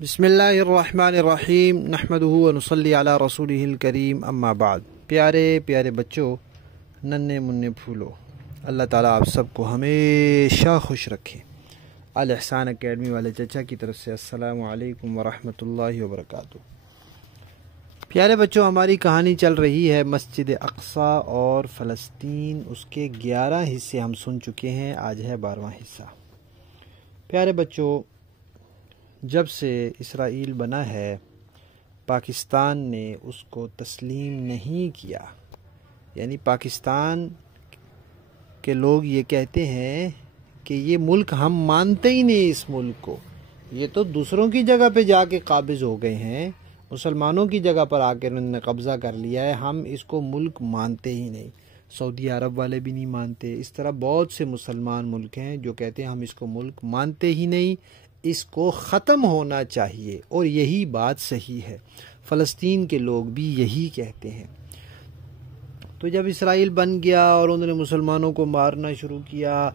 بسم اللہ الرحمن الرحیم نحمدہ و نصلی علی رسولہ الکریم اما بعد۔ پیارے پیارے بچوں، ننھے منھے پھولو، اللہ تعالیٰ آپ سب کو ہمیشہ خوش رکھے۔ الاحسان اکیڈمی والے چچا کی طرف سے السلام علیکم ورحمۃ اللہ وبرکاتہ۔ پیارے بچوں، ہماری کہانی چل رہی ہے مسجد اقصی اور فلسطین۔ اس کے 11 حصے ہم سن چکے ہیں، آج ہے 12واں حصہ۔ پیارے بچوں، جب سے اسرائیل بنا ہے، پاکستان نے اس کو تسلیم نہیں کیا۔ یعنی پاکستان کے لوگ یہ کہتے ہیں کہ یہ ملک ہم مانتے ہی نہیں، اس ملک کو، یہ تو دوسروں کی جگہ پہ جا کے قابض ہو گئے ہیں، مسلمانوں کی جگہ پر آ کے انہوں نے قبضہ کر لیا ہے، ہم اس کو ملک مانتے ہی نہیں۔ سعودی عرب والے بھی نہیں مانتے۔ اس طرح بہت سے مسلمان ملک ہیں جو کہتے ہیں ہم اس کو ملک مانتے ہی نہیں، اس کو ختم ہونا چاہیے، اور یہی بات صحیح ہے۔ فلسطین کے لوگ بھی یہی کہتے ہیں۔ تو جب اسرائیل بن گیا اور انہوں نے مسلمانوں کو مارنا شروع کیا،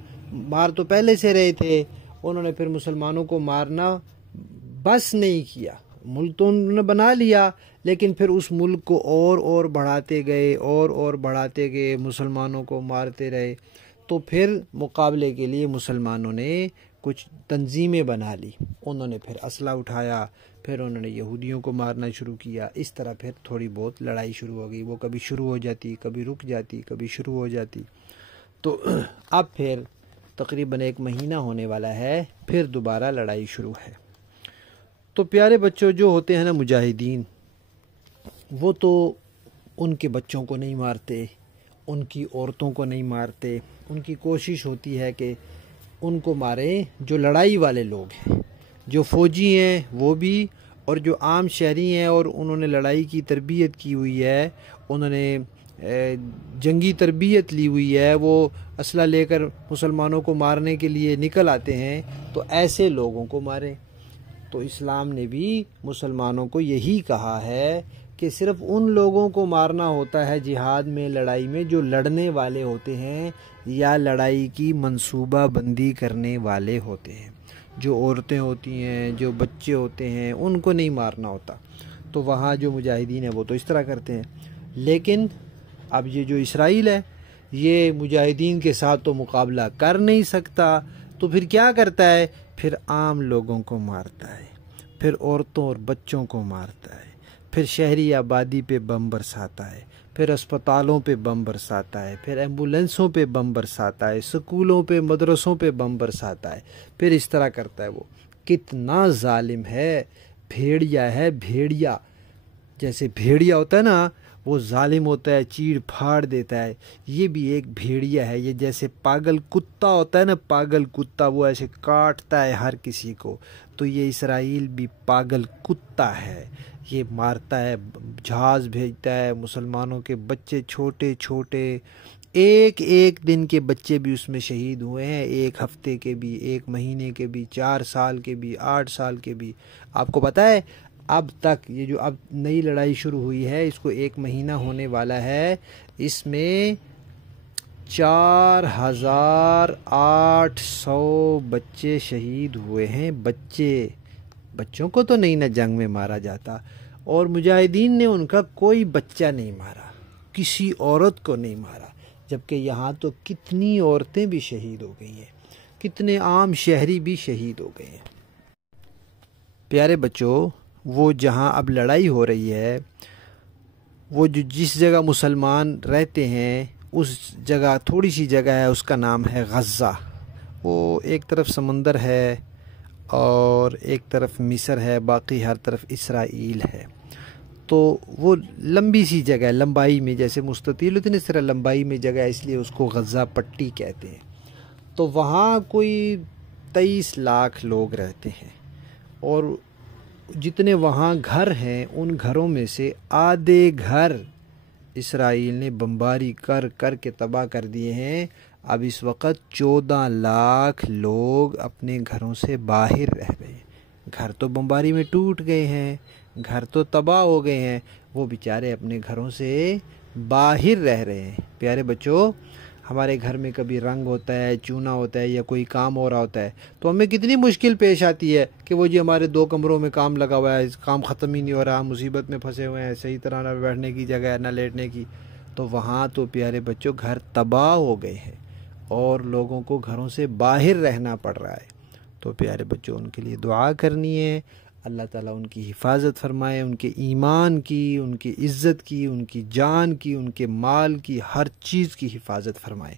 مار تو پہلے سے رہے تھے، انہوں نے پھر مسلمانوں کو مارنا بس نہیں کیا۔ ملک تو انہوں نے بنا لیا، لیکن پھر اس ملک کو اور بڑھاتے گئے، اور بڑھاتے گئے، مسلمانوں کو مارتے رہے۔ تو پھر مقابلے کے لیے مسلمانوں نے کچھ تنظیمیں بنا لی، انہوں نے پھر اسلحہ اٹھایا، پھر انہوں نے یہودیوں کو مارنا شروع کیا۔ اس طرح پھر تھوڑی بہت لڑائی شروع ہو گئی، وہ کبھی شروع ہو جاتی، کبھی رک جاتی، کبھی شروع ہو جاتی۔ تو اب پھر تقریباً 1 مہینہ ہونے والا ہے، پھر دوبارہ لڑائی شروع ہے۔ تو پیارے بچوں، جو ہوتے ہیں نا مجاہدین، وہ تو ان کے بچوں کو نہیں مارتے، ان کی عورتوں کو نہیں مارتے، ان کی کوشش ہوتی ہے کہ ان کو ماریں جو لڑائی والے لوگ ہیں، جو فوجی ہیں وہ بھی، اور جو عام شہری ہیں اور انہوں نے لڑائی کی تربیت کی ہوئی ہے، انہوں نے جنگی تربیت لی ہوئی ہے، وہ اسلحہ لے کر مسلمانوں کو مارنے کے لیے نکل آتے ہیں، تو ایسے لوگوں کو ماریں۔ تو اسلام نے بھی مسلمانوں کو یہی کہا ہے کہ صرف ان لوگوں کو مارنا ہوتا ہے جہاد میں، لڑائی میں، جو لڑنے والے ہوتے ہیں یا لڑائی کی منصوبہ بندی کرنے والے ہوتے ہیں۔ جو عورتیں ہوتی ہیں، جو بچے ہوتے ہیں، ان کو نہیں مارنا ہوتا۔ تو وہاں جو مجاہدین ہیں وہ تو اس طرح کرتے ہیں، لیکن اب یہ جو اسرائیل ہے، یہ مجاہدین کے ساتھ تو مقابلہ کر نہیں سکتا، تو پھر کیا کرتا ہے؟ پھر عام لوگوں کو مارتا ہے، پھر عورتوں اور بچوں کو مارتا ہے، پھر شہری آبادی پہ بم برساتا ہے، پھر اسپتالوں پہ بم برساتا ہے، پھر ایمبولینسوں پہ بم برساتا ہے، سکولوں پہ، مدرسوں پہ بم برساتا ہے، پھر اس طرح کرتا ہے۔ وہ کتنا ظالم ہے، بھیڑیا ہے، بھیڑیا۔ جیسے بھیڑیا ہوتا ہے نا، وہ ظالم ہوتا ہے، چیڑ پھاڑ دیتا ہے، یہ بھی ایک بھیڑیا ہے۔ یہ جیسے پاگل کتا ہوتا ہے نا، پاگل کتا، وہ ایسے کاٹتا ہے ہر کسی کو، تو یہ اسرائیل بھی پاگل کتا ہے، یہ مارتا ہے، جہاز بھیجتا ہے، مسلمانوں کے بچے چھوٹے چھوٹے، ایک دن کے بچے بھی اس میں شہید ہوئے ہیں، 1 ہفتے کے بھی، 1 مہینے کے بھی، 4 سال کے بھی، 8 سال کے بھی۔ آپ کو پتہ ہے اب تک یہ جو اب نئی لڑائی شروع ہوئی ہے، اس کو 1 مہینہ ہونے والا ہے، اس میں 4800 بچے شہید ہوئے ہیں۔ بچوں کو تو نہیں نہ جنگ میں مارا جاتا، اور مجاہدین نے ان کا کوئی بچہ نہیں مارا، کسی عورت کو نہیں مارا، جبکہ یہاں تو کتنی عورتیں بھی شہید ہو گئی ہیں، کتنے عام شہری بھی شہید ہو گئے ہیں۔ پیارے بچوں، وہ جہاں اب لڑائی ہو رہی ہے، وہ جس جگہ مسلمان رہتے ہیں، اس جگہ تھوڑی سی جگہ ہے، اس کا نام ہے غزہ۔ وہ ایک طرف سمندر ہے اور ایک طرف مصر ہے، باقی ہر طرف اسرائیل ہے۔ تو وہ لمبی سی جگہ ہے، لمبائی میں جیسے مستطیل ہوتی ہے اس طرح لمبائی میں جگہ ہے، اس لیے اس کو غزہ پٹی کہتے ہیں۔ تو وہاں کوئی 23 لاکھ لوگ رہتے ہیں، اور جتنے وہاں گھر ہیں، ان گھروں میں سے آدھے گھر اسرائیل نے بمباری کر کے تباہ کر دیے ہیں۔ اب اس وقت 14 لاکھ لوگ اپنے گھروں سے باہر رہ رہے ہیں۔ گھر تو بمباری میں ٹوٹ گئے ہیں، گھر تو تباہ ہو گئے ہیں، وہ بیچارے اپنے گھروں سے باہر رہ رہے ہیں۔ پیارے بچوں، ہمارے گھر میں کبھی رنگ ہوتا ہے، چونا ہوتا ہے یا کوئی کام ہو رہا ہوتا ہے تو ہمیں کتنی مشکل پیش آتی ہے کہ وہ جی ہمارے 2 کمروں میں کام لگا ہوا ہے، کام ختم ہی نہیں ہو رہا، مصیبت میں پھنسے ہوئے ہیں، صحیح طرح نہ بیٹھنے کی جگہ ہے نہ لیٹنے کی. تو وہاں تو پیارے بچوں گھر تباہ ہو گئے ہیں اور لوگوں کو گھروں سے باہر رہنا پڑ رہا ہے. تو پیارے بچوں ان کے لیے دعا کرنی ہے، اللہ تعالیٰ ان کی حفاظت فرمائے، ان کے ایمان کی، ان کی عزت کی، ان کی جان کی، ان کے مال کی، ہر چیز کی حفاظت فرمائے.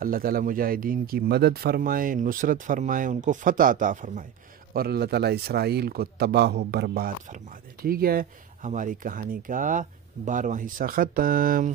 اللہ تعالیٰ مجاہدین کی مدد فرمائے، نصرت فرمائے، ان کو فتح عطا فرمائے، اور اللہ تعالیٰ اسرائیل کو تباہ و برباد فرما دے. ٹھیک ہے، ہماری کہانی کا 12واں حصہ ختم.